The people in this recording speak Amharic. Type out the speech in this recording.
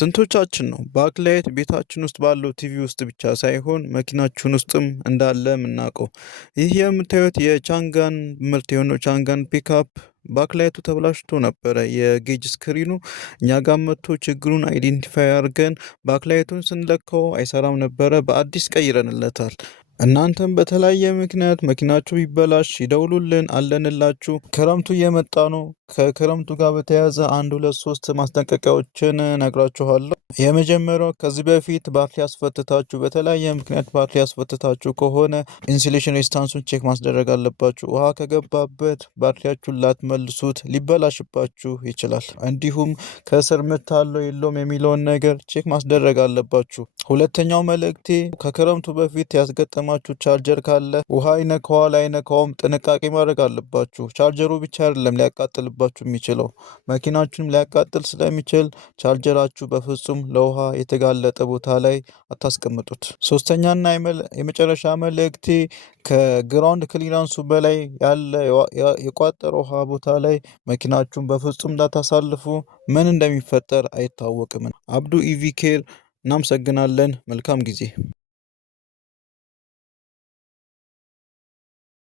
ስንቶቻችን ነው ባክላይት ቤታችን ውስጥ ባለው ቲቪ ውስጥ ብቻ ሳይሆን መኪናችን ውስጥም እንዳለ የምናውቀው? ይህ የምታዩት የቻንጋን ምርት የሆነው ቻንጋን ፒክአፕ ባክላይቱ ተብላሽቶ ነበረ። የጌጅ ስክሪኑ እኛ ጋር መጥቶ ችግሩን አይዴንቲፋይ አድርገን ባክላይቱን ስንለካው አይሰራም ነበረ። በአዲስ ቀይረንለታል። እናንተም በተለያየ ምክንያት መኪናችሁ ቢበላሽ ይደውሉልን፣ አለንላችሁ። ክረምቱ እየመጣ ነው። ከክረምቱ ጋር በተያያዘ አንድ ሁለት ሶስት ማስጠንቀቂያዎችን ነግራችኋለሁ። የመጀመሪያው ከዚህ በፊት ባትሪ ያስፈትታችሁ በተለያየ ምክንያት ባትሪ ያስፈትታችሁ ከሆነ ኢንሱሌሽን ሬዚስታንሱን ቼክ ማስደረግ አለባችሁ። ውሃ ከገባበት ባትሪያችሁን ላትመልሱት ሊበላሽባችሁ ይችላል። እንዲሁም ከስር ምት አለው የለውም የሚለውን ነገር ቼክ ማስደረግ አለባችሁ። ሁለተኛው መልእክቴ ከክረምቱ በፊት ያስገጠማችሁ ቻርጀር ካለ ውሃ አይነካዋል አይነካውም ጥንቃቄ ማድረግ አለባችሁ። ቻርጀሩ ብቻ አይደለም ሊያቃጥልባችሁ የሚችለው መኪናችሁንም ሊያቃጥል ስለሚችል ቻርጀራችሁ በፍጹም ለውሃ የተጋለጠ ቦታ ላይ አታስቀምጡት። ሶስተኛና የመጨረሻ መልእክቴ ከግራውንድ ክሊራንሱ በላይ ያለ የቋጠረ ውሃ ቦታ ላይ መኪናችሁን በፍጹም እንዳታሳልፉ። ምን እንደሚፈጠር አይታወቅም። አብዱ ኢቪ ኬር። እናመሰግናለን። መልካም ጊዜ